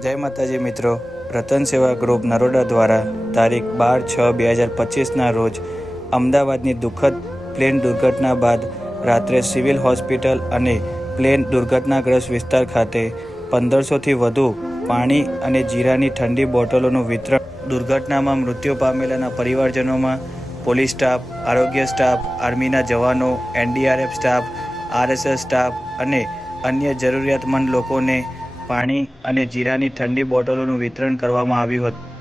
જય માતાજી મિત્રો, રતન સેવા ગ્રુપ નરોડા દ્વારા તારીખ 12/6/2025ના રોજ અમદાવાદની દુઃખદ પ્લેન દુર્ઘટના બાદ રાત્રે સિવિલ હોસ્પિટલ અને પ્લેન દુર્ઘટનાગ્રસ્ત વિસ્તાર ખાતે 1500થી વધુ પાણી અને જીરાની ઠંડી બોટલોનું વિતરણ. દુર્ઘટનામાં મૃત્યુ પામેલાના પરિવારજનોમાં પોલીસ સ્ટાફ, આરોગ્ય સ્ટાફ, આર્મીના જવાનો, NDRF સ્ટાફ, RSS સ્ટાફ અને અન્ય જરૂરિયાતમંદ લોકોને પાણી અને જીરાની ઠંડી બોટલોનું વિતરણ કરવામાં આવ્યું હતું.